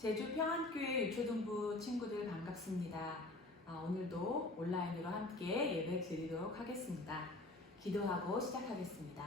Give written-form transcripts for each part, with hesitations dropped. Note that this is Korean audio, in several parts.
제주 평안교회 유초등부 친구들 반갑습니다. 오늘도 온라인으로 함께 예배 드리도록 하겠습니다. 기도하고 시작하겠습니다.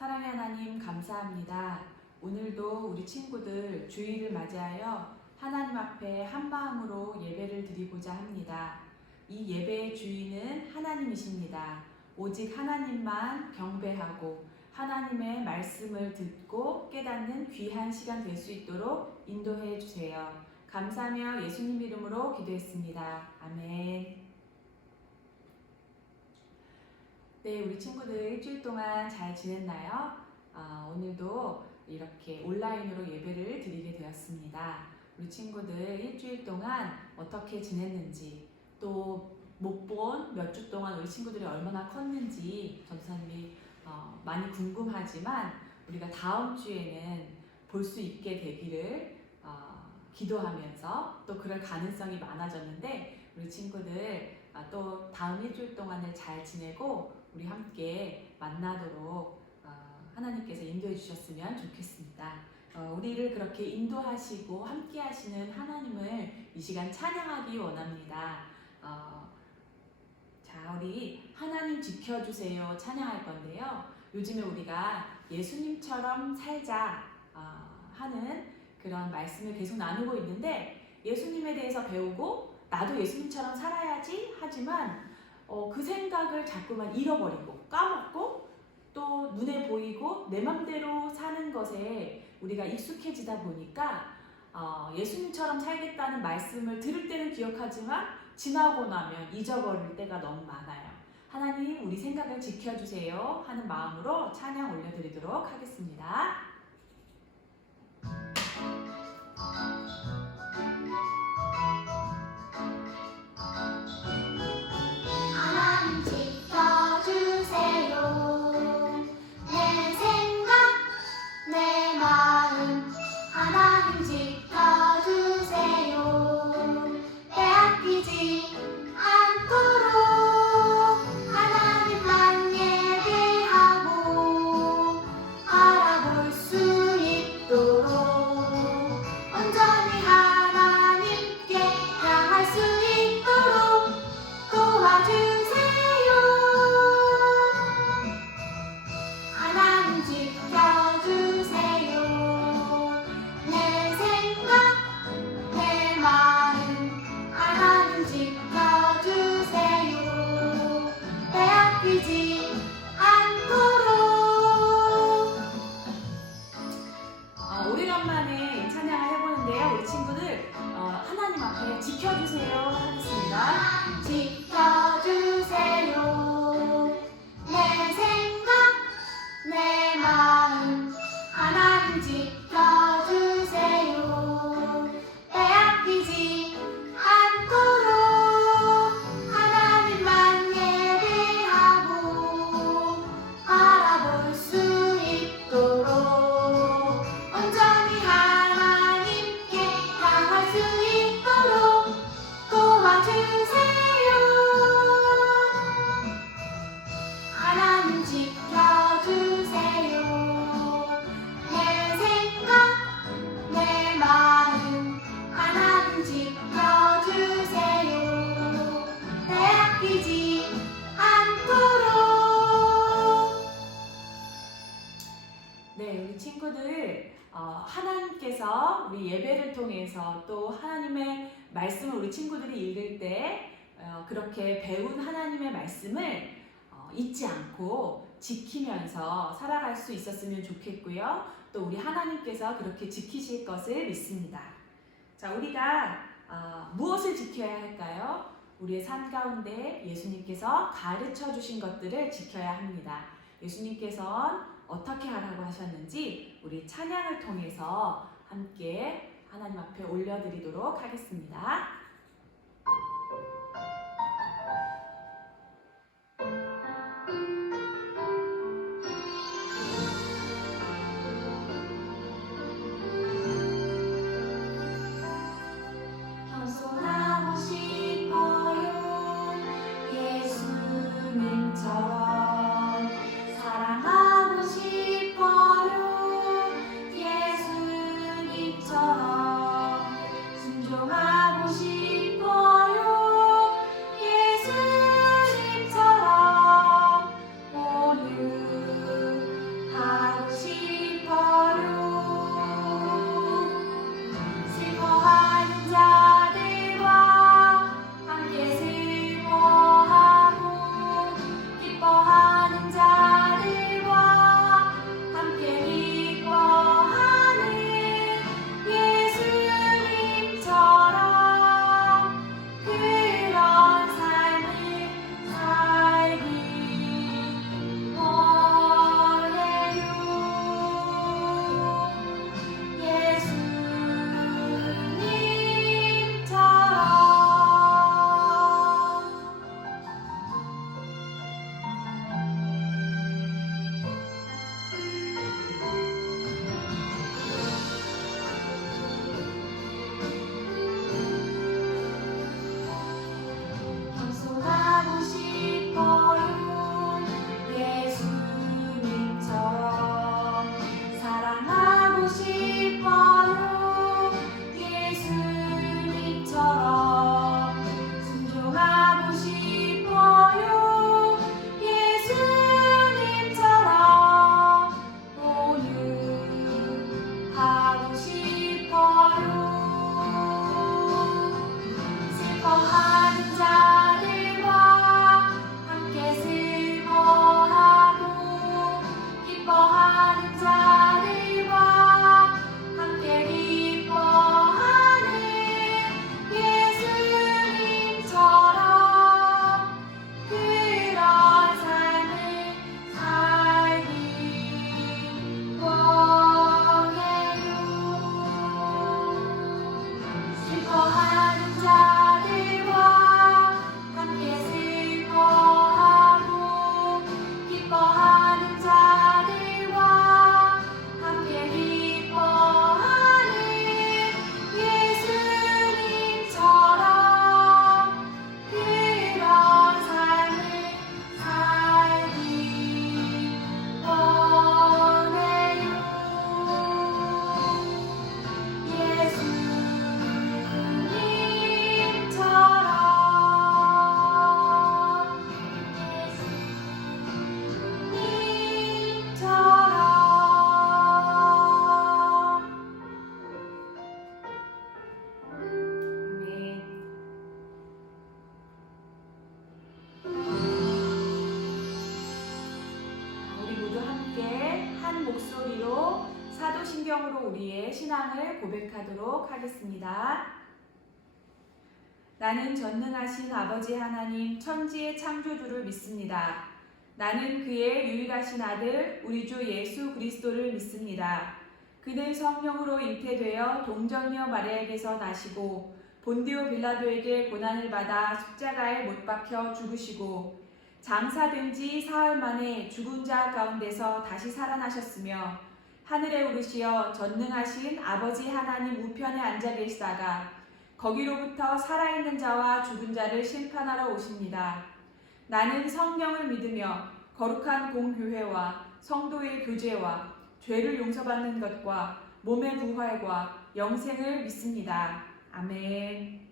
사랑의 하나님 감사합니다. 오늘도 우리 친구들 주일을 맞이하여 하나님 앞에 한마음으로 예배를 드리고자 합니다. 이 예배의 주인은 하나님이십니다. 오직 하나님만 경배하고 하나님의 말씀을 듣고 깨닫는 귀한 시간 될 수 있도록 인도해 주세요. 감사하며 예수님 이름으로 기도했습니다. 아멘. 네, 우리 친구들 일주일 동안 잘 지냈나요? 오늘도 이렇게 온라인으로 예배를 드리게 되었습니다. 우리 친구들 일주일 동안 어떻게 지냈는지, 또 못 본 몇 주 동안 우리 친구들이 얼마나 컸는지 전도사님이 많이 궁금하지만 우리가 다음 주에는 볼 수 있게 되기를 기도하면서 또 그럴 가능성이 많아졌는데 우리 친구들 또 다음 일주일 동안을 잘 지내고 우리 함께 만나도록 하나님께서 인도해 주셨으면 좋겠습니다. 우리를 그렇게 인도하시고 함께 하시는 하나님을 이 시간 찬양하기 원합니다. 자, 우리 하나님 지켜주세요 찬양할 건데요. 요즘에 우리가 예수님처럼 살자 하는 그런 말씀을 계속 나누고 있는데 예수님에 대해서 배우고 나도 예수님처럼 살아야지 하지만 그 생각을 자꾸만 잃어버리고 까먹고 또 눈에 보이고 내 맘대로 사는 것에 우리가 익숙해지다 보니까 예수님처럼 살겠다는 말씀을 들을 때는 기억하지만 지나고 나면 잊어버릴 때가 너무 많아요. 하나님 우리 생각을 지켜주세요 하는 마음으로 찬양 올려드리도록 하겠습니다. 하나님 지켜주세요. 내 생각, 내 마음 하나님 지켜주세요. 빼앗기지 않도록 하나님만 예배하고 바라볼 수 있도록 온전히 하나님께 향할 수 있도록 도와주세요. 하나님 지켜주세요. 내 생각, 내 마음 하나님 지켜주세요. 빼앗기지 않도록. 오래간만에 찬양을 해보는데요. 우리 친구들 하나님 앞에 지켜주세요 하겠습니다. 지켜주세요. 내 생각, 내 마음 하나님 지켜주세요. 빼앗기지 않도록 하나님만 예배하고 바라볼 수 있도록 온전히 하나님께 향할 수 있도록 도와주세요. 하나님 지켜주세요. 내 생각, 내 마음 하나님 지켜주세요. 빼앗기지 않도록. 네, 우리 친구들 하나님께서 우리 예배를 통해서 또 하나님의 말씀을 우리 친구들이 읽을 때 그렇게 배운 하나님의 말씀을 잊지 않고 지키면서 살아갈 수 있었으면 좋겠고요. 또 우리 하나님께서 그렇게 지키실 것을 믿습니다. 자, 우리가 무엇을 지켜야 할까요? 우리의 삶 가운데 예수님께서 가르쳐 주신 것들을 지켜야 합니다. 예수님께서는 어떻게 하라고 하셨는지 우리 찬양을 통해서 함께 하나님 앞에 올려드리도록 하겠습니다. 겸손하고 싶어요. 예수님처럼 사랑하고 싶어요. 예수님처럼 우리의 신앙을 고백하도록 하겠습니다. 나는 전능하신 아버지 하나님 천지의 창조주를 믿습니다. 나는 그의 유일하신 아들 우리 주 예수 그리스도를 믿습니다. 그는 성령으로 잉태되어 동정녀 마리아에게서 나시고 본디오 빌라도에게 고난을 받아 십자가에 못 박혀 죽으시고 장사된 지 사흘 만에 죽은 자 가운데서 다시 살아나셨으며 하늘에 오르시어 전능하신 아버지 하나님 우편에 앉아 계시다가 거기로부터 살아있는 자와 죽은 자를 심판하러 오십니다. 나는 성령을 믿으며 거룩한 공교회와 성도의 교제와 죄를 용서받는 것과 몸의 부활과 영생을 믿습니다. 아멘.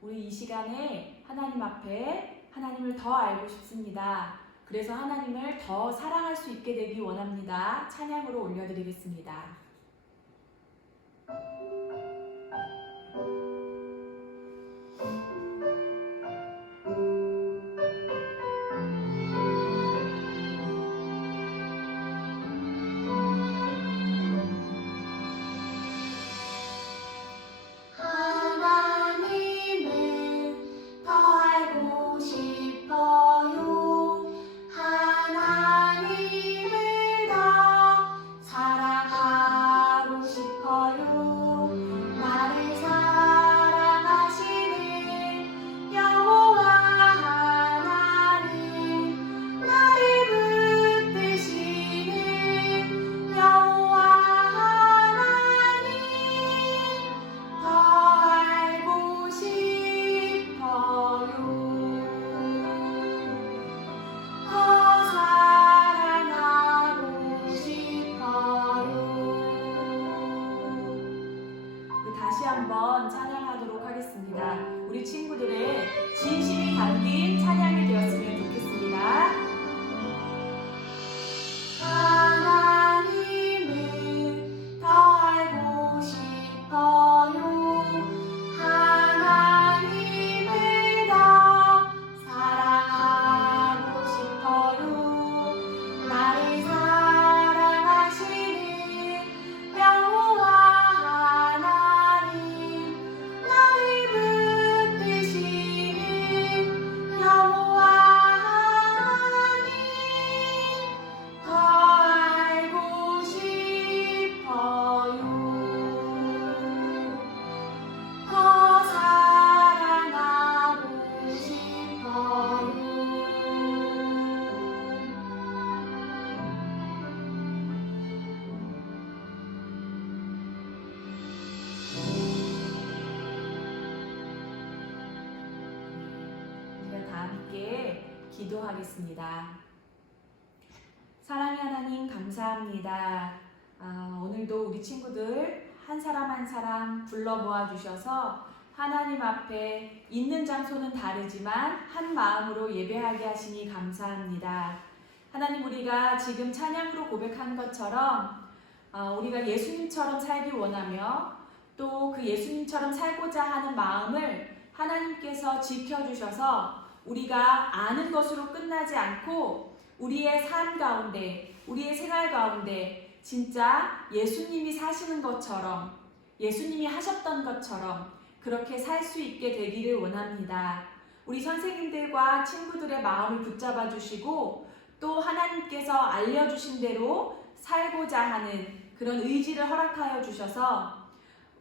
우리 이 시간에 하나님 앞에 하나님을 더 알고 싶습니다. 그래서 하나님을 더 사랑할 수 있게 되기 원합니다. 찬양으로 올려드리겠습니다. 다시 한번 찬양하도록 하겠습니다. 우리 친구들의 진심이 담긴 찬양이 되었으면 좋겠습니다. 하나님을 더 알고 싶어요. 하나님을 더 사랑하고 싶어요. 나를 사랑하시는 여호와 함께 기도하겠습니다. 사랑의 하나님 감사합니다. 오늘도 우리 친구들 한 사람 한 사람 불러모아 주셔서 하나님 앞에 있는 장소는 다르지만 한 마음으로 예배하게 하시니 감사합니다. 하나님, 우리가 지금 찬양으로 고백한 것처럼 우리가 예수님처럼 살기 원하며 또 그 예수님처럼 살고자 하는 마음을 하나님께서 지켜주셔서 우리가 아는 것으로 끝나지 않고 우리의 삶 가운데, 우리의 생활 가운데 진짜 예수님이 사시는 것처럼, 예수님이 하셨던 것처럼 그렇게 살 수 있게 되기를 원합니다. 우리 선생님들과 친구들의 마음을 붙잡아 주시고 또 하나님께서 알려주신 대로 살고자 하는 그런 의지를 허락하여 주셔서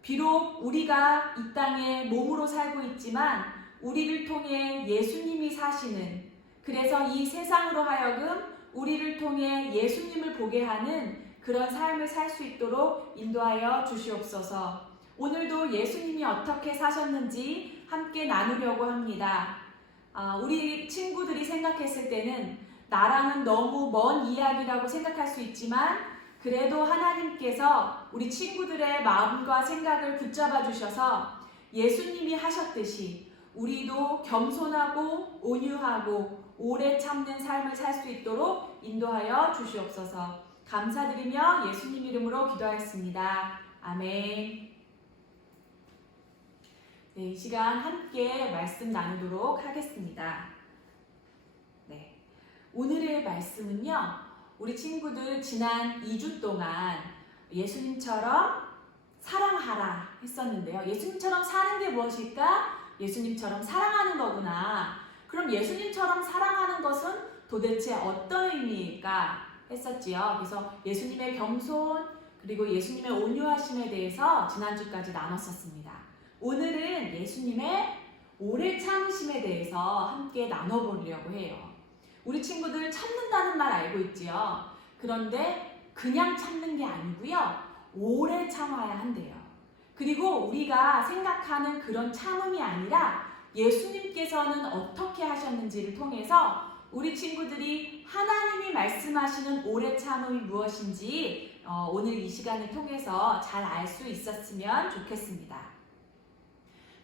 비록 우리가 이 땅에 몸으로 살고 있지만 우리를 통해 예수님이 사시는, 그래서 이 세상으로 하여금 우리를 통해 예수님을 보게 하는 그런 삶을 살 수 있도록 인도하여 주시옵소서. 오늘도 예수님이 어떻게 사셨는지 함께 나누려고 합니다. 우리 친구들이 생각했을 때는 나랑은 너무 먼 이야기라고 생각할 수 있지만 그래도 하나님께서 우리 친구들의 마음과 생각을 붙잡아 주셔서 예수님이 하셨듯이 우리도 겸손하고 온유하고 오래 참는 삶을 살 수 있도록 인도하여 주시옵소서. 감사드리며 예수님 이름으로 기도하였습니다. 아멘. 네, 이 시간 함께 말씀 나누도록 하겠습니다. 네, 오늘의 말씀은요, 우리 친구들 지난 2주 동안 예수님처럼 사랑하라 했었는데요. 예수님처럼 사는 게 무엇일까? 예수님처럼 사랑하는 거구나. 그럼 예수님처럼 사랑하는 것은 도대체 어떤 의미일까 했었지요. 그래서 예수님의 겸손 그리고 예수님의 온유하심에 대해서 지난주까지 나눴었습니다. 오늘은 예수님의 오래 참으심에 대해서 함께 나눠보려고 해요. 우리 친구들 참는다는 말 알고 있지요. 그런데 그냥 참는 게 아니고요. 오래 참아야 한대요. 그리고 우리가 생각하는 그런 참음이 아니라 예수님께서는 어떻게 하셨는지를 통해서 우리 친구들이 하나님이 말씀하시는 오래 참음이 무엇인지 오늘 이 시간을 통해서 잘 알 수 있었으면 좋겠습니다.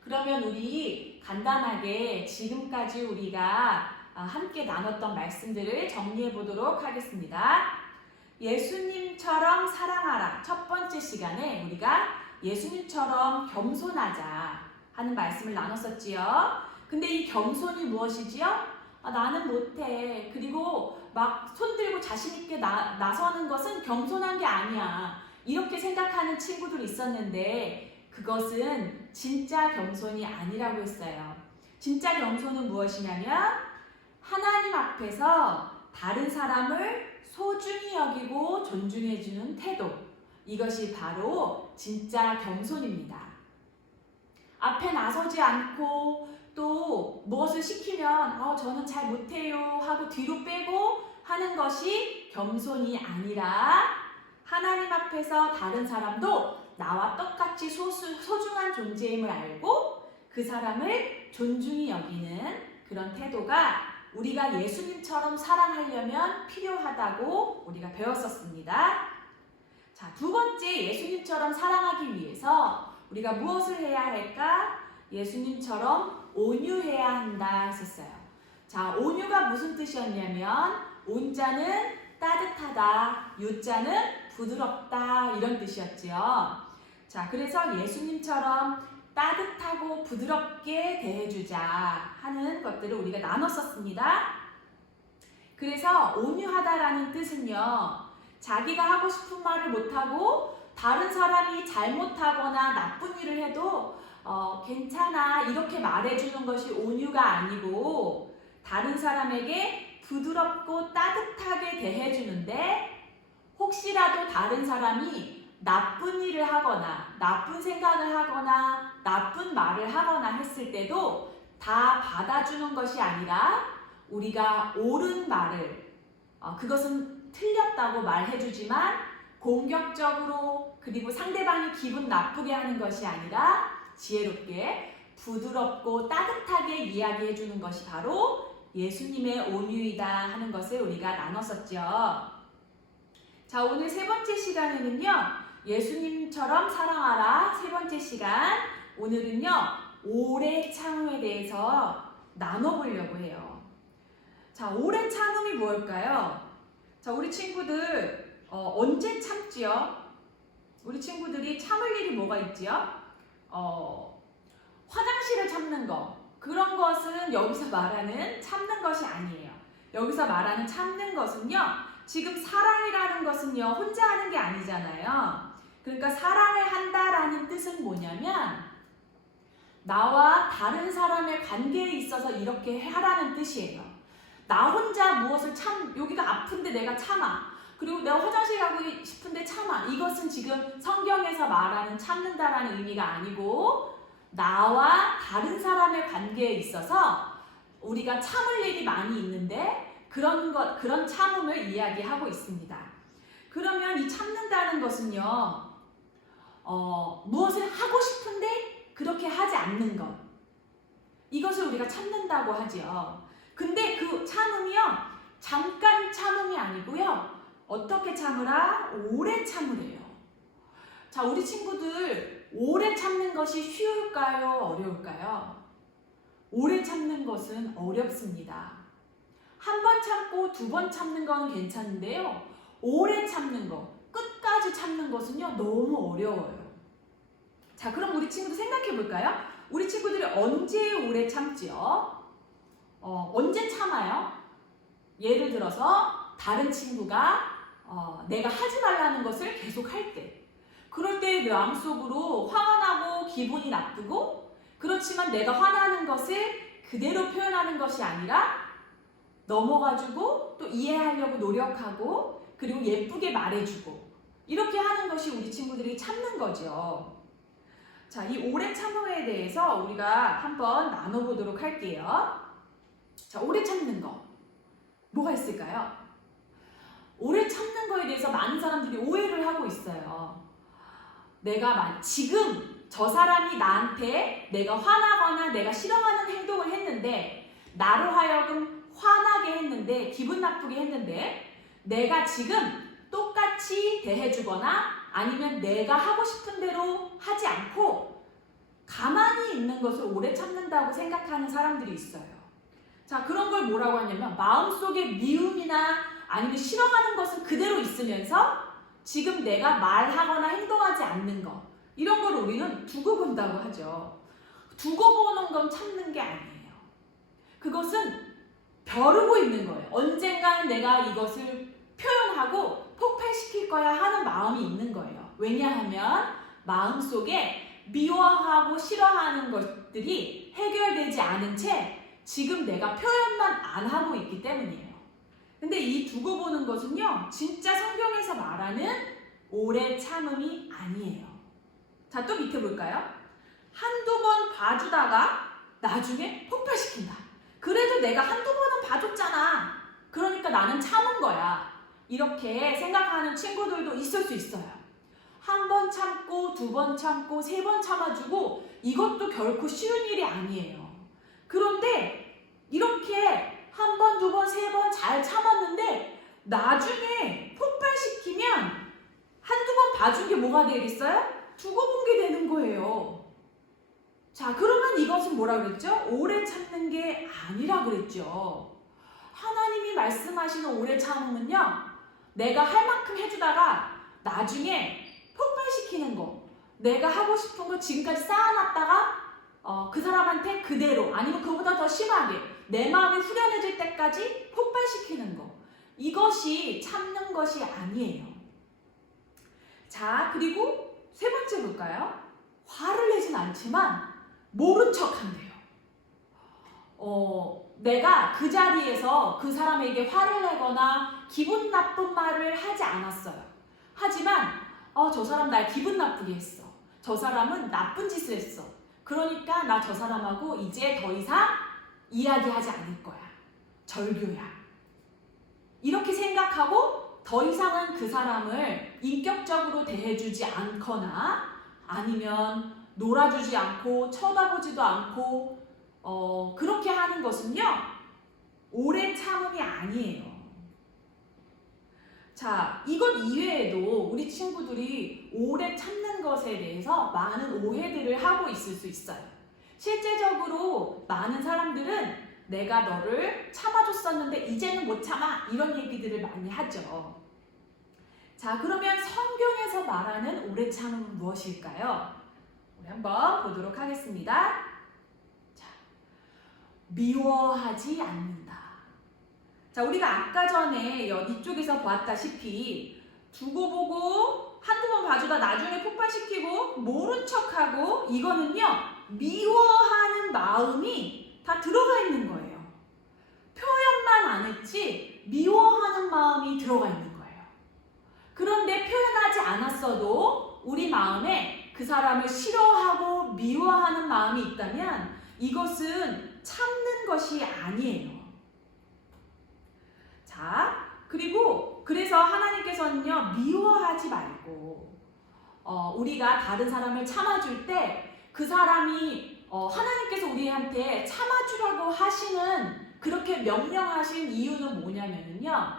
그러면 우리 간단하게 지금까지 우리가 함께 나눴던 말씀들을 정리해 보도록 하겠습니다. 예수님처럼 사랑하라. 첫 번째 시간에 우리가 예수님처럼 겸손하자 하는 말씀을 나눴었지요. 근데 이 겸손이 무엇이지요? 나는 못해. 그리고 막 손들고 자신있게 나서는 것은 겸손한 게 아니야. 이렇게 생각하는 친구들이 있었는데 그것은 진짜 겸손이 아니라고 했어요. 진짜 겸손은 무엇이냐면 하나님 앞에서 다른 사람을 소중히 여기고 존중해주는 태도. 이것이 바로 진짜 겸손입니다. 앞에 나서지 않고 또 무엇을 시키면 저는 잘 못해요 하고 뒤로 빼고 하는 것이 겸손이 아니라 하나님 앞에서 다른 사람도 나와 똑같이 소중한 존재임을 알고 그 사람을 존중히 여기는 그런 태도가 우리가 예수님처럼 사랑하려면 필요하다고 우리가 배웠었습니다. 자, 두 번째 예수님처럼 사랑하기 위해서 우리가 무엇을 해야 할까? 예수님처럼 온유해야 한다 했었어요. 자, 온유가 무슨 뜻이었냐면 온자는 따뜻하다, 유자는 부드럽다 이런 뜻이었지요. 자, 그래서 예수님처럼 따뜻하고 부드럽게 대해주자 하는 것들을 우리가 나눴었습니다. 그래서 온유하다라는 뜻은요, 자기가 하고 싶은 말을 못하고 다른 사람이 잘못하거나 나쁜 일을 해도 괜찮아 이렇게 말해주는 것이 온유가 아니고 다른 사람에게 부드럽고 따뜻하게 대해주는데 혹시라도 다른 사람이 나쁜 일을 하거나 나쁜 생각을 하거나 나쁜 말을 하거나 했을 때도 다 받아주는 것이 아니라 우리가 옳은 말을 그것은 틀렸다고 말해주지만 공격적으로 그리고 상대방이 기분 나쁘게 하는 것이 아니라 지혜롭게 부드럽고 따뜻하게 이야기해주는 것이 바로 예수님의 온유이다 하는 것을 우리가 나눴었죠. 자, 오늘 세 번째 시간에는요. 예수님처럼 사랑하라 세 번째 시간 오늘은요. 오래 참음에 대해서 나눠보려고 해요. 자, 오래 참음이 뭘까요? 자, 우리 친구들 언제 참지요? 우리 친구들이 참을 일이 뭐가 있지요? 화장실을 참는 거 그런 것은 여기서 말하는 참는 것이 아니에요. 여기서 말하는 참는 것은요. 지금 사랑이라는 것은요. 혼자 하는 게 아니잖아요. 그러니까 사랑을 한다라는 뜻은 뭐냐면 나와 다른 사람의 관계에 있어서 이렇게 하라는 뜻이에요. 나 혼자 무엇을 여기가 아픈데 내가 참아. 그리고 내가 화장실 가고 싶은데 참아. 이것은 지금 성경에서 말하는 참는다라는 의미가 아니고 나와 다른 사람의 관계에 있어서 우리가 참을 일이 많이 있는데 그런 참음을 이야기하고 있습니다. 그러면 이 참는다는 것은요, 무엇을 하고 싶은데 그렇게 하지 않는 것. 이것을 우리가 참는다고 하지요. 근데 그 참음이요, 잠깐 참음이 아니고요, 어떻게 참으라? 오래 참으래요. 자, 우리 친구들 오래 참는 것이 쉬울까요? 어려울까요? 오래 참는 것은 어렵습니다. 한 번 참고 두 번 참는 건 괜찮은데요. 오래 참는 거, 끝까지 참는 것은요, 너무 어려워요. 자, 그럼 우리 친구들 생각해 볼까요? 우리 친구들이 언제 오래 참지요? 언제 참아요? 예를 들어서 다른 친구가 내가 하지 말라는 것을 계속 할 때, 그럴 때 마음속으로 화가 나고 기분이 나쁘고, 그렇지만 내가 화나는 것을 그대로 표현하는 것이 아니라 넘어가지고 또 이해하려고 노력하고, 그리고 예쁘게 말해주고, 이렇게 하는 것이 우리 친구들이 참는 거죠. 자, 이 오래 참음에 대해서 우리가 한번 나눠보도록 할게요. 자, 오래 참는 거 뭐가 있을까요? 오래 참는 거에 대해서 많은 사람들이 오해를 하고 있어요. 내가 지금 저 사람이 나한테 내가 화나거나 내가 싫어하는 행동을 했는데, 나로 하여금 화나게 했는데, 기분 나쁘게 했는데, 내가 지금 똑같이 대해주거나 아니면 내가 하고 싶은 대로 하지 않고 가만히 있는 것을 오래 참는다고 생각하는 사람들이 있어요. 자, 그런 걸 뭐라고 하냐면, 마음속에 미움이나 아니면 싫어하는 것은 그대로 있으면서 지금 내가 말하거나 행동하지 않는 것, 이런 걸 우리는 두고 본다고 하죠. 두고 보는 건 참는 게 아니에요. 그것은 벼르고 있는 거예요. 언젠가는 내가 이것을 표현하고 폭발시킬 거야 하는 마음이 있는 거예요. 왜냐하면 마음속에 미워하고 싫어하는 것들이 해결되지 않은 채 지금 내가 표현만 안 하고 있기 때문이에요. 근데 이 두고 보는 것은요, 진짜 성경에서 말하는 오래 참음이 아니에요. 자, 또 밑에 볼까요? 한두 번 봐주다가 나중에 폭발시킨다. 그래도 내가 한두 번은 봐줬잖아. 그러니까 나는 참은 거야. 이렇게 생각하는 친구들도 있을 수 있어요. 한 번 참고, 두 번 참고, 세 번 참아주고, 이것도 결코 쉬운 일이 아니에요. 그런데 이렇게 한 번, 두 번, 세 번 잘 참았는데 나중에 폭발시키면 한두 번 봐준 게 뭐가 되겠어요? 두고 본 게 되는 거예요. 자, 그러면 이것은 뭐라 그랬죠? 오래 참는 게 아니라 그랬죠. 하나님이 말씀하시는 오래 참음은요, 내가 할 만큼 해주다가 나중에 폭발시키는 거, 내가 하고 싶은 거 지금까지 쌓아놨다가 그 사람한테 그대로, 아니면 그보다 더 심하게 내 마음이 후련해질 때까지 폭발시키는 거, 이것이 참는 것이 아니에요. 자, 그리고 세 번째 볼까요? 화를 내진 않지만 모른 척 한대요. 내가 그 자리에서 그 사람에게 화를 내거나 기분 나쁜 말을 하지 않았어요. 하지만 저 사람 날 기분 나쁘게 했어. 저 사람은 나쁜 짓을 했어. 그러니까 나 저 사람하고 이제 더 이상 이야기하지 않을 거야. 절교야. 이렇게 생각하고 더 이상은 그 사람을 인격적으로 대해주지 않거나, 아니면 놀아주지 않고 쳐다보지도 않고 그렇게 하는 것은요, 오래 참음이 아니에요. 자, 이것 이외에도 우리 친구들이 오래 참는 것에 대해서 많은 오해들을 하고 있을 수 있어요. 실제적으로 많은 사람들은 내가 너를 참아줬었는데 이제는 못 참아, 이런 얘기들을 많이 하죠. 자, 그러면 성경에서 말하는 오래 참음은 무엇일까요? 우리 한번 보도록 하겠습니다. 자, 미워하지 않는다. 자, 우리가 아까 전에 이쪽에서 보았다시피 두고 보고 한두 번 봐주다 나중에 폭발시키고 모른 척하고, 이거는요, 미워하는 마음이 다 들어가 있는 거예요. 표현만 안 했지 미워하는 마음이 들어가 있는 거예요. 그런데 표현하지 않았어도 우리 마음에 그 사람을 싫어하고 미워하는 마음이 있다면 이것은 참는 것이 아니에요. 자, 그리고 그래서 하나님께서는요, 미워하지 말고 우리가 다른 사람을 참아줄 때 그 사람이 하나님께서 우리한테 참아주라고 하시는, 그렇게 명령하신 이유는 뭐냐면요,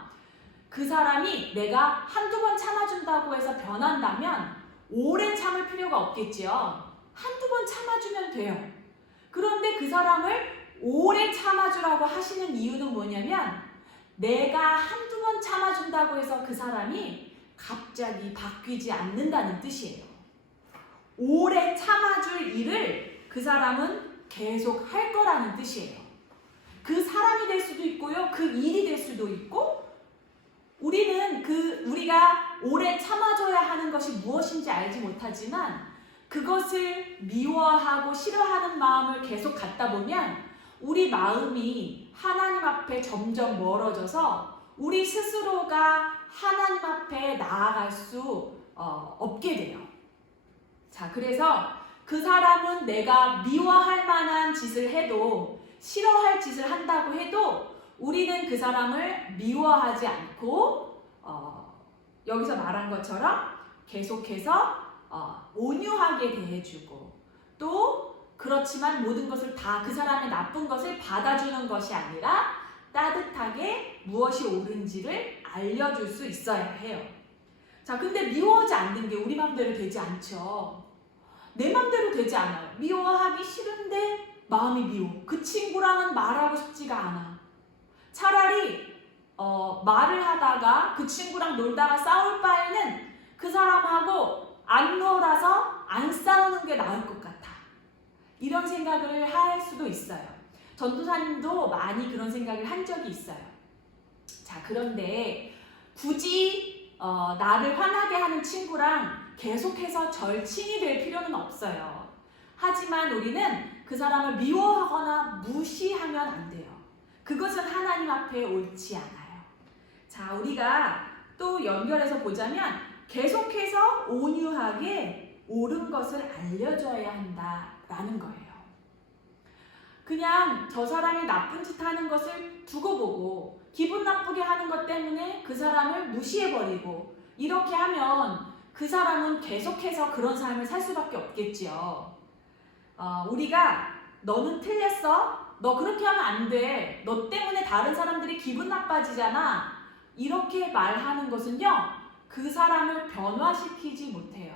그 사람이 내가 한두 번 참아준다고 해서 변한다면 오래 참을 필요가 없겠지요. 한두 번 참아주면 돼요. 그런데 그 사람을 오래 참아주라고 하시는 이유는 뭐냐면, 내가 한두 번 참아준다고 해서 그 사람이 갑자기 바뀌지 않는다는 뜻이에요. 오래 참아줄 일을 그 사람은 계속 할 거라는 뜻이에요. 그 사람이 될 수도 있고요, 그 일이 될 수도 있고, 우리는 우리가 오래 참아줘야 하는 것이 무엇인지 알지 못하지만 그것을 미워하고 싫어하는 마음을 계속 갖다 보면 우리 마음이 하나님 앞에 점점 멀어져서 우리 스스로가 하나님 앞에 나아갈 수 없게 돼요. 자, 그래서 그 사람은 내가 미워할 만한 짓을 해도 싫어할 짓을 한다고 해도 우리는 그 사람을 미워하지 않고 여기서 말한 것처럼 계속해서 온유하게 대해주고 또 그렇지만 모든 것을 다 그 사람의 나쁜 것을 받아주는 것이 아니라 따뜻하게 무엇이 옳은지를 알려줄 수 있어야 해요. 자, 근데 미워하지 않는 게 우리 맘대로 되지 않죠. 내 맘대로 되지 않아요. 미워하기 싫은데 마음이 미워. 그 친구랑은 말하고 싶지가 않아. 차라리 말을 하다가 그 친구랑 놀다가 싸울 바에는 그 사람하고 안 놀아서 안 싸우는 게 나을 것 같아. 이런 생각을 할 수도 있어요. 전도사님도 많이 그런 생각을 한 적이 있어요. 자, 그런데 굳이 나를 화나게 하는 친구랑 계속해서 절친이 될 필요는 없어요. 하지만 우리는 그 사람을 미워하거나 무시하면 안 돼요. 그것은 하나님 앞에 옳지 않아요. 자, 우리가 또 연결해서 보자면 계속해서 온유하게 옳은 것을 알려줘야 한다라는 거예요. 그냥 저 사람이 나쁜 짓 하는 것을 두고 보고 기분 나쁘게 하는 것 때문에 그 사람을 무시해버리고 이렇게 하면 그 사람은 계속해서 그런 삶을 살 수밖에 없겠지요. 우리가 너는 틀렸어? 너 그렇게 하면 안 돼. 너 때문에 다른 사람들이 기분 나빠지잖아. 이렇게 말하는 것은요, 그 사람을 변화시키지 못해요.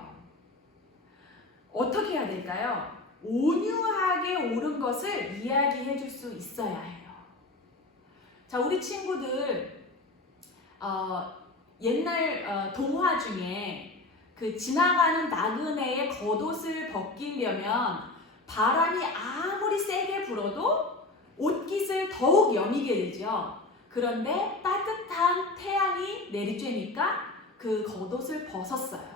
어떻게 해야 될까요? 온유하게 옳은 것을 이야기해 줄 수 있어야 해요. 자, 우리 친구들 옛날 동화 중에 그 지나가는 나그네의 겉옷을 벗기려면 바람이 아무리 세게 불어도 옷깃을 더욱 여미게 되죠. 그런데 따뜻한 태양이 내리쬐니까 그 겉옷을 벗었어요.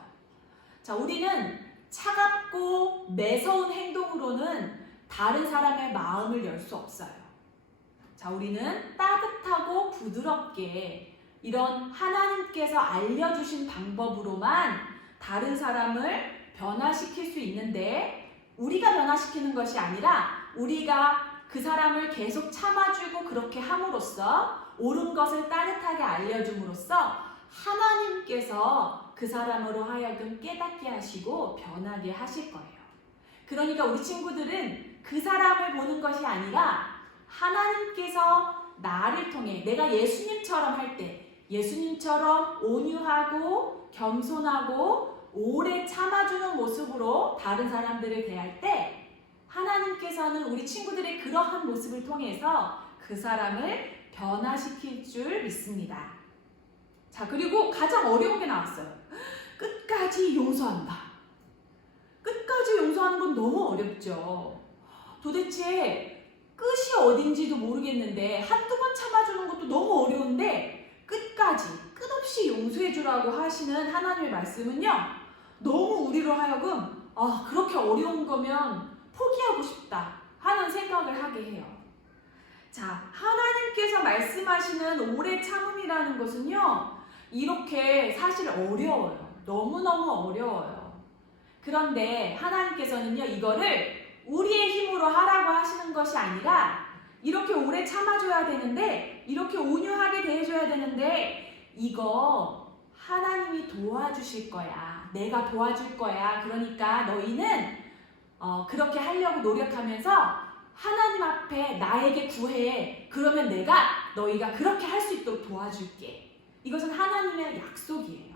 자, 우리는 차갑고 매서운 행동으로는 다른 사람의 마음을 열 수 없어요. 자, 우리는 따뜻하고 부드럽게 이런 하나님께서 알려주신 방법으로만 다른 사람을 변화시킬 수 있는데 우리가 변화시키는 것이 아니라 우리가 그 사람을 계속 참아주고 그렇게 함으로써 옳은 것을 따뜻하게 알려줌으로써 하나님께서 그 사람으로 하여금 깨닫게 하시고 변하게 하실 거예요. 그러니까 우리 친구들은 그 사람을 보는 것이 아니라 하나님께서 나를 통해 내가 예수님처럼 할 때 예수님처럼 온유하고 겸손하고 오래 참아주는 모습으로 다른 사람들을 대할 때 하나님께서는 우리 친구들의 그러한 모습을 통해서 그 사람을 변화시킬 줄 믿습니다. 자, 그리고 가장 어려운 게 나왔어요. 끝까지 용서한다. 끝까지 용서하는 건 너무 어렵죠. 도대체 끝이 어딘지도 모르겠는데 한두 번 참아주는 것도 너무 어려운데 끝없이 용서해주라고 하시는 하나님의 말씀은요, 너무 우리로 하여금 그렇게 어려운 거면 포기하고 싶다 하는 생각을 하게 해요. 자, 하나님께서 말씀하시는 오래 참음이라는 것은요, 이렇게 사실 어려워요. 너무너무 어려워요. 그런데 하나님께서는요, 이거를 우리의 힘으로 하라고 하시는 것이 아니라 이렇게 오래 참아줘야 되는데, 이렇게 온유하게 대해줘야 되는데, 이거 하나님이 도와주실 거야. 내가 도와줄 거야. 그러니까 너희는 그렇게 하려고 노력하면서 하나님 앞에 나에게 구해. 그러면 내가 너희가 그렇게 할 수 있도록 도와줄게. 이것은 하나님의 약속이에요.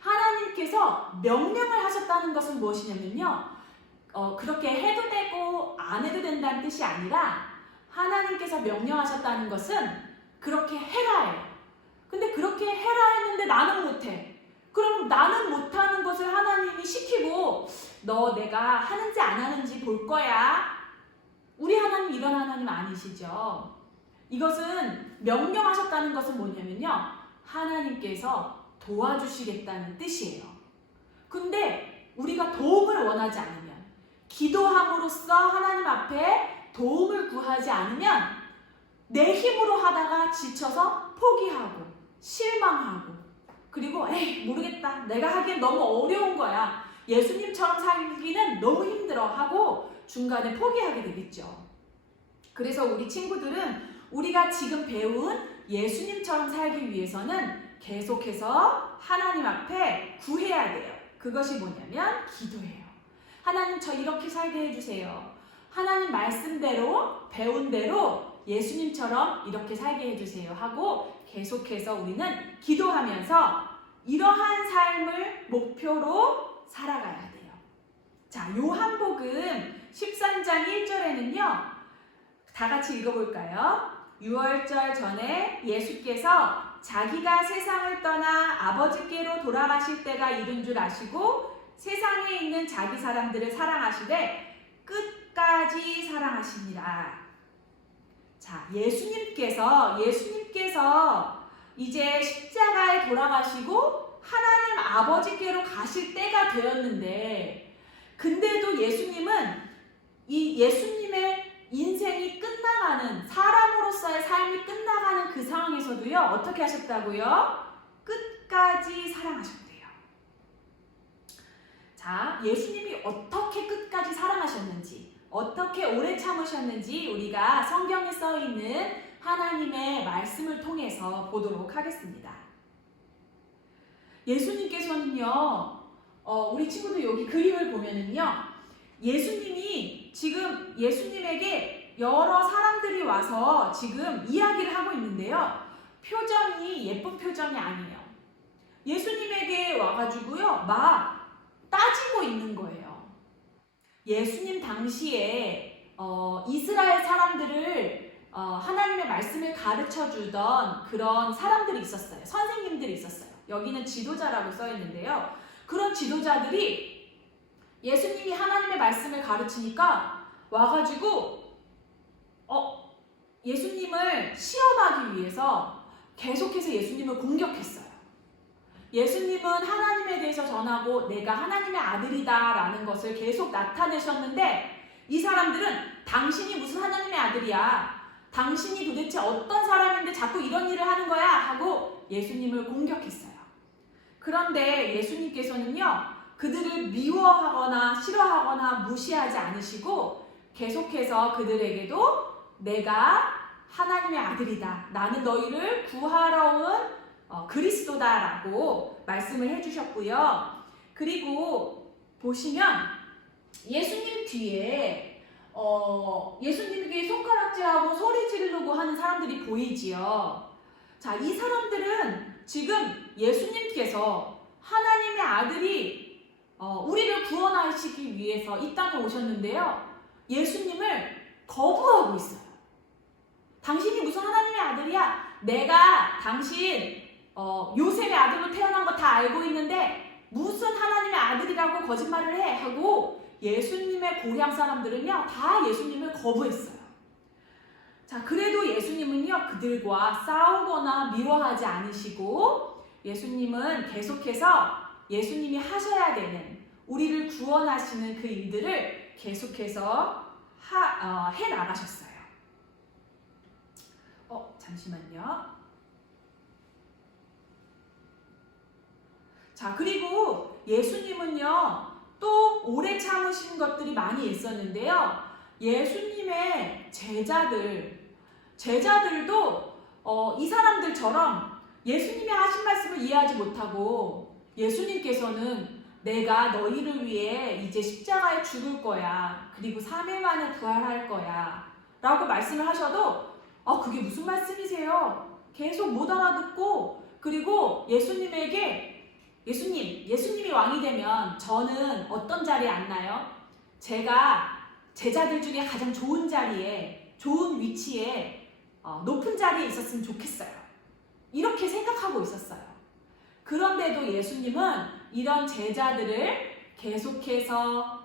하나님께서 명령을 하셨다는 것은 무엇이냐면요, 그렇게 해도 되고 안 해도 된다는 뜻이 아니라 하나님께서 명령하셨다는 것은 그렇게 해라예요. 근데 그렇게 해라 했는데 나는 못해. 그럼 나는 못하는 것을 하나님이 시키고 너 내가 하는지 안 하는지 볼 거야. 우리 하나님 이런 하나님 아니시죠. 이것은 명령하셨다는 것은 뭐냐면요, 하나님께서 도와주시겠다는 뜻이에요. 근데 우리가 도움을 원하지 않으면, 기도함으로써 하나님 앞에 도움을 구하지 않으면 내 힘으로 하다가 지쳐서 포기하고 실망하고, 그리고 에이 모르겠다, 내가 하기엔 너무 어려운 거야, 예수님처럼 살기는 너무 힘들어 하고 중간에 포기하게 되겠죠. 그래서 우리 친구들은 우리가 지금 배운 예수님처럼 살기 위해서는 계속해서 하나님 앞에 구해야 돼요. 그것이 뭐냐면 기도예요. 하나님, 저 이렇게 살게 해주세요. 하나님 말씀대로, 배운 대로 예수님처럼 이렇게 살게 해주세요 하고 계속해서 우리는 기도하면서 이러한 삶을 목표로 살아가야 돼요. 자, 요한복음 13장 1절에는요, 다 같이 읽어볼까요? 유월절 전에 예수께서 자기가 세상을 떠나 아버지께로 돌아가실 때가 이른 줄 아시고 세상에 있는 자기 사람들을 사랑하시되 끝까지 사랑하시니라. 자, 예수님께서 이제 십자가에 돌아가시고 하나님 아버지께로 가실 때가 되었는데, 근데도 예수님은 이 예수님의 인생이 끝나가는, 사람으로서의 삶이 끝나가는 그 상황에서도요, 어떻게 하셨다고요? 끝까지 사랑하셨대요. 자, 예수님이 어떻게 끝까지 사랑하셨는지, 어떻게 오래 참으셨는지 우리가 성경에 써 있는 하나님의 말씀을 통해서 보도록 하겠습니다. 예수님께서는요, 우리 친구들 여기 그림을 보면은요, 예수님이 지금 예수님에게 여러 사람들이 와서 지금 이야기를 하고 있는데요, 표정이 예쁜 표정이 아니에요. 예수님에게 와가지고요, 막 따지고 있는 거예요. 예수님 당시에 이스라엘 사람들을 하나님의 말씀을 가르쳐 주던 그런 사람들이 있었어요. 선생님들이 있었어요. 여기는 지도자라고 써 있는데요, 그런 지도자들이 예수님이 하나님의 말씀을 가르치니까 와가지고 예수님을 시험하기 위해서 계속해서 예수님을 공격했어요. 예수님은 하나님에 대해서 전하고 내가 하나님의 아들이다 라는 것을 계속 나타내셨는데, 이 사람들은 당신이 무슨 하나님의 아들이야, 당신이 도대체 어떤 사람인데 자꾸 이런 일을 하는 거야 하고 예수님을 공격했어요. 그런데 예수님께서는요, 그들을 미워하거나 싫어하거나 무시하지 않으시고 계속해서 그들에게도 내가 하나님의 아들이다, 나는 너희를 구하러 온 그리스도다라고 말씀을 해주셨고요. 그리고 보시면 예수님 뒤에 예수님에게 손가락질하고 소리 지르고 하는 사람들이 보이지요. 자, 이 사람들은 지금 예수님께서 하나님의 아들이 우리를 구원하시기 위해서 이 땅에 오셨는데요, 예수님을 거부하고 있어요. 당신이 무슨 하나님의 아들이야? 내가 당신 요셉의 아들로 태어난 거 다 알고 있는데 무슨 하나님의 아들이라고 거짓말을 해? 하고 예수님의 고향 사람들은요, 다 예수님을 거부했어요. 자, 그래도 예수님은요, 그들과 싸우거나 미워하지 않으시고 예수님은 계속해서 예수님이 하셔야 되는, 우리를 구원하시는 그 일들을 계속해서 해 나가셨어요. 잠시만요. 자, 그리고 예수님은요, 또 오래 참으신 것들이 많이 있었는데요, 예수님의 제자들도 이 사람들처럼 예수님이 하신 말씀을 이해하지 못하고 예수님께서는 내가 너희를 위해 이제 십자가에 죽을 거야, 그리고 3일 만에 부활할 거야 라고 말씀을 하셔도 그게 무슨 말씀이세요? 계속 못 알아듣고, 그리고 예수님이 왕이 되면 저는 어떤 자리에 앉나요? 제가 제자들 중에 가장 좋은 자리에, 좋은 위치에, 높은 자리에 있었으면 좋겠어요. 이렇게 생각하고 있었어요. 그런데도 예수님은 이런 제자들을 계속해서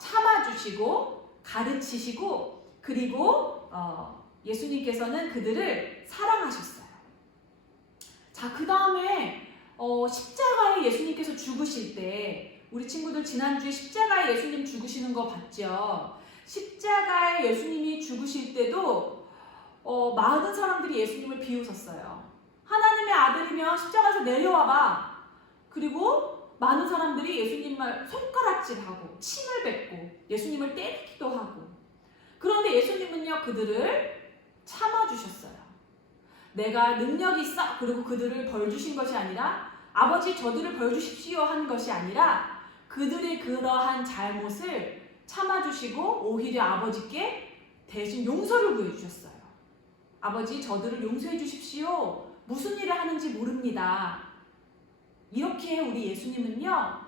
참아주시고 가르치시고, 그리고 예수님께서는 그들을 사랑하셨어요. 자, 그 다음에 십자가에 예수님께서 죽으실 때, 우리 친구들 지난주에 십자가에 예수님 죽으시는 거 봤죠? 십자가에 예수님이 죽으실 때도 많은 사람들이 예수님을 비웃었어요. 하나님의 아들이면 십자가에서 내려와봐. 그리고 많은 사람들이 예수님을 손가락질하고 침을 뱉고 예수님을 때리기도 하고, 그런데 예수님은요 그들을 참아주셨어요. 내가 능력이 있어 그리고 그들을 벌 주신 것이 아니라, 아버지 저들을 벌 주십시오 한 것이 아니라 그들의 그러한 잘못을 참아주시고 오히려 아버지께 대신 용서를 구해주셨어요. 아버지 저들을 용서해 주십시오. 무슨 일을 하는지 모릅니다. 이렇게 우리 예수님은요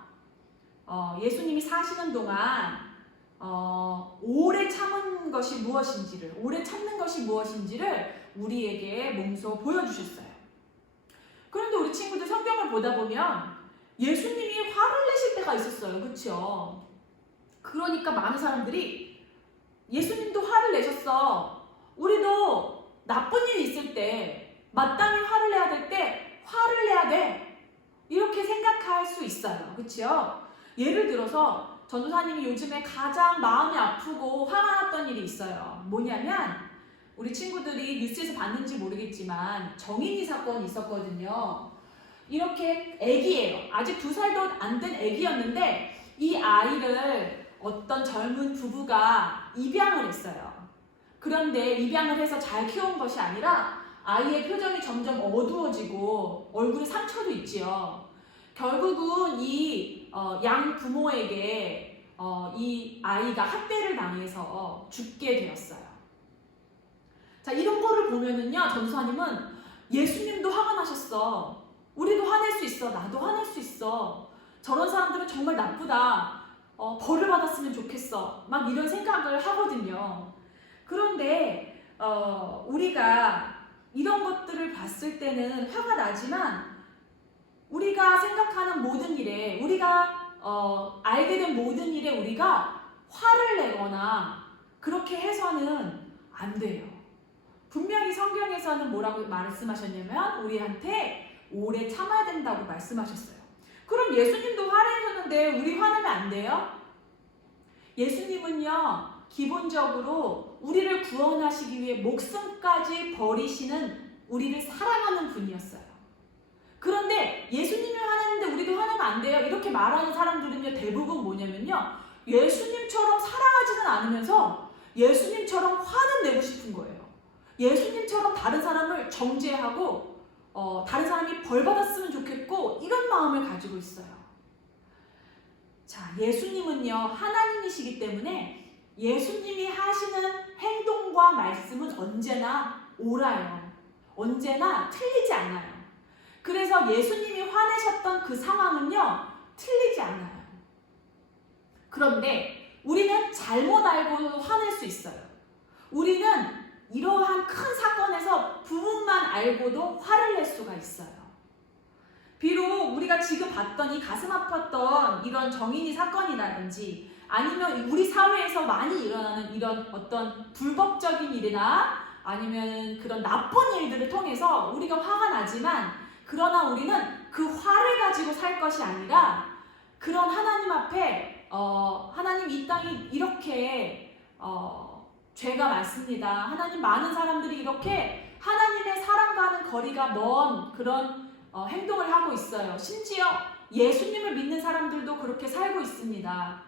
예수님이 사시는 동안 오래 참은 것이 무엇인지를, 오래 참는 것이 무엇인지를 우리에게 몸소 보여주셨어요. 그런데 우리 친구들 성경을 보다 보면 예수님이 화를 내실 때가 있었어요. 그렇죠? 그러니까 많은 사람들이 예수님도 화를 내셨어. 우리도 나쁜 일이 있을 때, 마땅히 화를 내야 될 때 화를 내야 돼. 이렇게 생각할 수 있어요. 그렇죠? 예를 들어서 전도사님이 요즘에 가장 마음이 아프고 화가 났던 일이 있어요. 뭐냐면 우리 친구들이 뉴스에서 봤는지 모르겠지만 정인이 사건이 있었거든요. 이렇게 아기예요. 아직 2살도 안 된 아기였는데 이 아이를 어떤 젊은 부부가 입양을 했어요. 그런데 입양을 해서 잘 키운 것이 아니라 아이의 표정이 점점 어두워지고 얼굴에 상처도 있지요. 결국은 이 양 부모에게 이 아이가 학대를 당해서 죽게 되었어요. 자, 이런 거를 보면은요, 전도사님은 예수님도 화가 나셨어. 우리도 화낼 수 있어. 나도 화낼 수 있어. 저런 사람들은 정말 나쁘다. 벌을 받았으면 좋겠어. 막 이런 생각을 하거든요. 그런데 우리가 이런 것들을 봤을 때는 화가 나지만 우리가 생각하는 모든 일에, 우리가 알게 된 모든 일에 우리가 화를 내거나 그렇게 해서는 안 돼요. 분명히 성경에서는 뭐라고 말씀하셨냐면 우리한테 오래 참아야 된다고 말씀하셨어요. 그럼 예수님도 화내셨는데 우리 화내면 안 돼요? 예수님은요 기본적으로 우리를 구원하시기 위해 목숨까지 버리시는, 우리를 사랑하는 분이었어요. 그런데 예수님이 화내는데 우리도 화내면 안 돼요 이렇게 말하는 사람들은요 대부분 뭐냐면요, 예수님처럼 사랑하지는 않으면서 예수님처럼 화는 내고 싶은 거예요. 예수님처럼 다른 사람을 정죄하고 다른 사람이 벌 받았으면 좋겠고 이런 마음을 가지고 있어요. 자, 예수님은요 하나님이시기 때문에 예수님이 하시는 행동과 말씀은 언제나 옳아요. 언제나 틀리지 않아요. 그래서 예수님이 화내셨던 그 상황은요 틀리지 않아요. 그런데 우리는 잘못 알고 화낼 수 있어요. 우리는 이러한 큰 사건에서 부분만 알고도 화를 낼 수가 있어요. 비록 우리가 지금 봤던 이 가슴 아팠던 이런 정인이 사건이라든지 아니면 우리 사회에서 많이 일어나는 이런 어떤 불법적인 일이나 아니면 그런 나쁜 일들을 통해서 우리가 화가 나지만, 그러나 우리는 그 화를 가지고 살 것이 아니라 그런 하나님 앞에 하나님 이 땅이 이렇게 죄가 많습니다. 하나님 많은 사람들이 이렇게 하나님의 사랑과는 거리가 먼 그런 행동을 하고 있어요. 심지어 예수님을 믿는 사람들도 그렇게 살고 있습니다.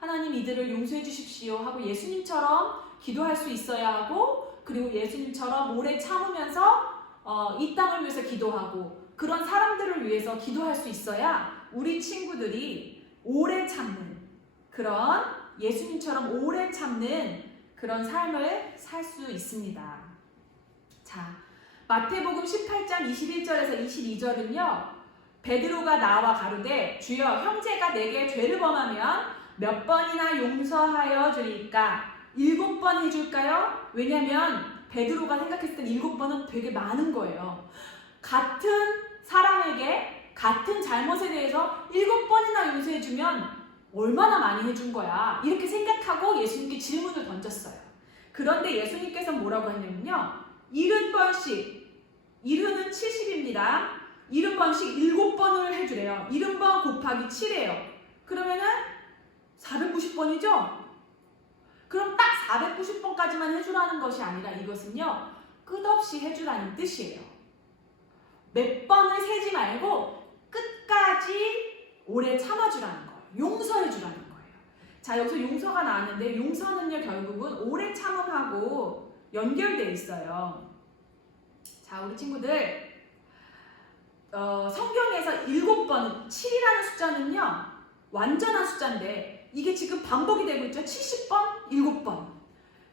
하나님 이들을 용서해 주십시오 하고 예수님처럼 기도할 수 있어야 하고, 그리고 예수님처럼 오래 참으면서 이 땅을 위해서 기도하고 그런 사람들을 위해서 기도할 수 있어야 우리 친구들이 오래 참는, 그런 예수님처럼 오래 참는 그런 삶을 살 수 있습니다. 자, 마태복음 18장 21절에서 22절은요. 베드로가 나와 가로되 주여 형제가 내게 죄를 범하면 몇 번이나 용서하여 주리까? 7번 해줄까요? 왜냐면 베드로가 생각했을 때 7번은 되게 많은 거예요. 같은 사람에게 같은 잘못에 대해서 7번이나 용서해주면 얼마나 많이 해준 거야? 이렇게 생각하고 예수님께 질문을 던졌어요. 그런데 예수님께서 뭐라고 했냐면요. 70번씩, 70은 70입니다. 70번씩 7번을 해주래요. 70번 곱하기 7이에요. 그러면은 490번이죠? 그럼 딱 490번까지만 해주라는 것이 아니라 이것은요, 끝없이 해주라는 뜻이에요. 몇 번을 세지 말고 끝까지 오래 참아주라는 거예요. 용서해주라는 거예요. 자, 여기서 용서가 나왔는데 용서는요, 결국은 오래 참음하고 연결되어 있어요. 자, 우리 친구들, 성경에서 7번, 7이라는 숫자는요, 완전한 숫자인데 이게 지금 반복이 되고 있죠. 70번, 7번.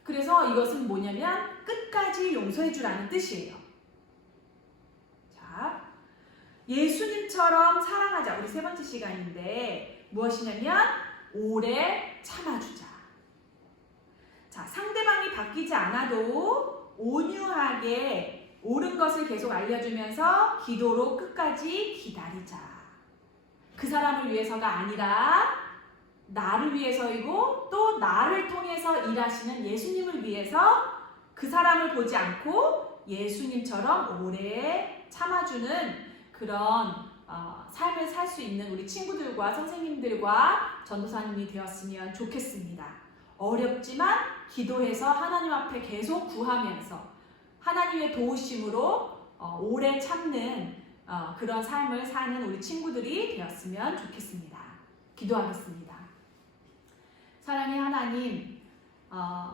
그래서 이것은 뭐냐면 끝까지 용서해주라는 뜻이에요. 자, 예수님처럼 사랑하자. 우리 세 번째 시간인데 무엇이냐면 오래 참아주자. 자, 상대방이 바뀌지 않아도 온유하게 옳은 것을 계속 알려주면서 기도로 끝까지 기다리자. 그 사람을 위해서가 아니라 나를 위해서이고 또 나를 통해서 일하시는 예수님을 위해서 그 사람을 보지 않고 예수님처럼 오래 참아주는 그런 삶을 살 수 있는 우리 친구들과 선생님들과 전도사님이 되었으면 좋겠습니다. 어렵지만 기도해서 하나님 앞에 계속 구하면서 하나님의 도우심으로 오래 참는 그런 삶을 사는 우리 친구들이 되었으면 좋겠습니다. 기도하겠습니다. 사랑의 하나님,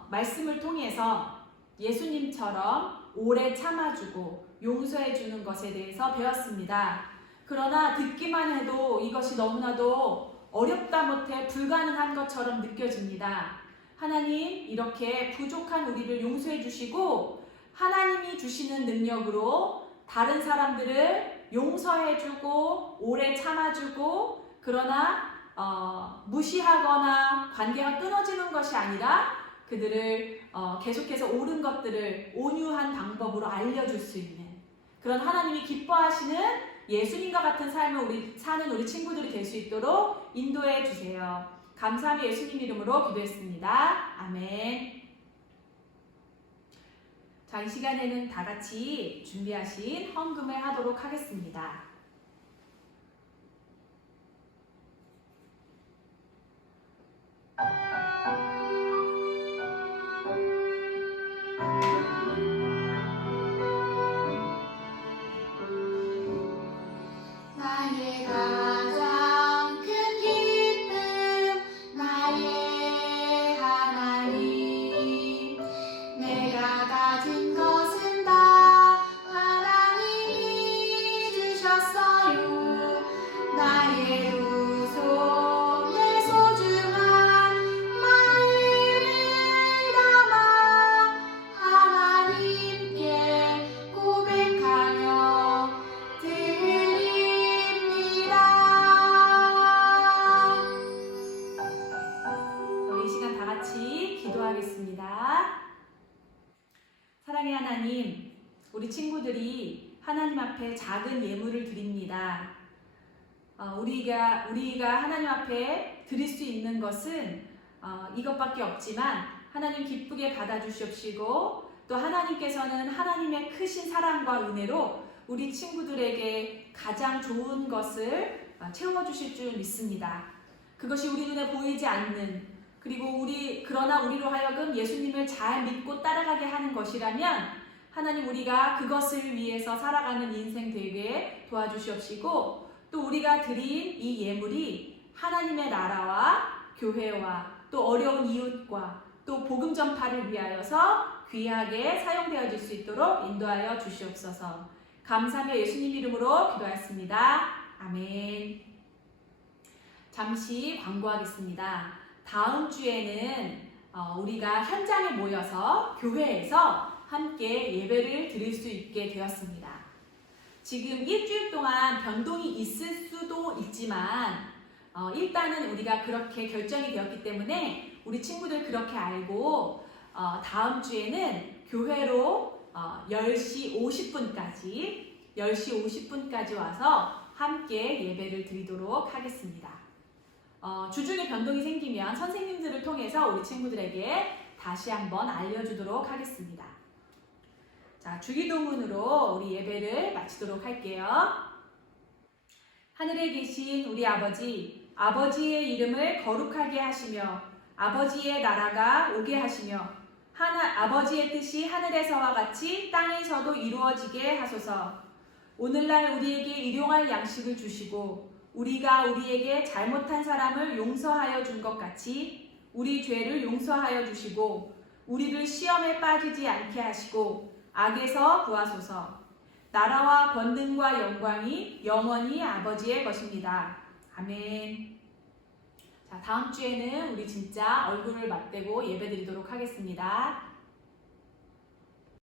말씀을 통해서 예수님처럼 오래 참아주고 용서해주는 것에 대해서 배웠습니다. 그러나 듣기만 해도 이것이 너무나도 어렵다 못해 불가능한 것처럼 느껴집니다. 하나님, 이렇게 부족한 우리를 용서해 주시고 하나님이 주시는 능력으로 다른 사람들을 용서해주고 오래 참아주고 그러나 무시하거나 관계가 끊어지는 것이 아니라 그들을 계속해서 옳은 것들을 온유한 방법으로 알려줄 수 있는 그런 하나님이 기뻐하시는 예수님과 같은 삶을 사는 우리 친구들이 될 수 있도록 인도해 주세요. 감사하며 예수님 이름으로 기도했습니다. 아멘. 자, 이 시간에는 다 같이 준비하신 헌금을 하도록 하겠습니다. 나의 가장 큰 기쁨 나의 하나님 내가 가진 것은 다 하나님이 주셨어요. 나의 두 손에 소중한 마음을 담아 하나님께 고백하며 우리 이 시간 다 같이 기도하겠습니다. 사랑의 하나님, 우리 친구들이 하나님 앞에 작은 예물을 드립니다. 우리가 하나님 앞에 드릴 수 있는 것은 이것밖에 없지만 하나님 기쁘게 받아주시옵시고 또 하나님께서는 하나님의 크신 사랑과 은혜로 우리 친구들에게 가장 좋은 것을 채워주실 줄 믿습니다. 그것이 우리 눈에 보이지 않는 그리고 그러나 우리로 하여금 예수님을 잘 믿고 따라가게 하는 것이라면 하나님 우리가 그것을 위해서 살아가는 인생 되게 도와주시옵시고 또 우리가 드린 이 예물이 하나님의 나라와 교회와 또 어려운 이웃과 또 복음 전파를 위하여서 귀하게 사용되어질 수 있도록 인도하여 주시옵소서. 감사하며 예수님 이름으로 기도하였습니다. 아멘. 잠시 광고하겠습니다. 다음 주에는 우리가 현장에 모여서 교회에서 함께 예배를 드릴 수 있게 되었습니다. 지금 일주일 동안 변동이 있을 수도 있지만 일단은 우리가 그렇게 결정이 되었기 때문에 우리 친구들 그렇게 알고 다음 주에는 교회로 10시 50분까지 와서 함께 예배를 드리도록 하겠습니다. 주중에 변동이 생기면 선생님들을 통해서 우리 친구들에게 다시 한번 알려주도록 하겠습니다. 자, 주기도문으로 우리 예배를 마치도록 할게요. 하늘에 계신 우리 아버지, 아버지의 이름을 거룩하게 하시며 아버지의 나라가 오게 하시며 아버지의 뜻이 하늘에서와 같이 땅에서도 이루어지게 하소서. 오늘날 우리에게 일용할 양식을 주시고 우리가 우리에게 잘못한 사람을 용서하여 준 것 같이 우리 죄를 용서하여 주시고 우리를 시험에 빠지지 않게 하시고 악에서 구하소서. 나라와 권능과 영광이 영원히 아버지의 것입니다. 아멘. 자, 다음 주에는 우리 진짜 얼굴을 맞대고 예배드리도록 하겠습니다.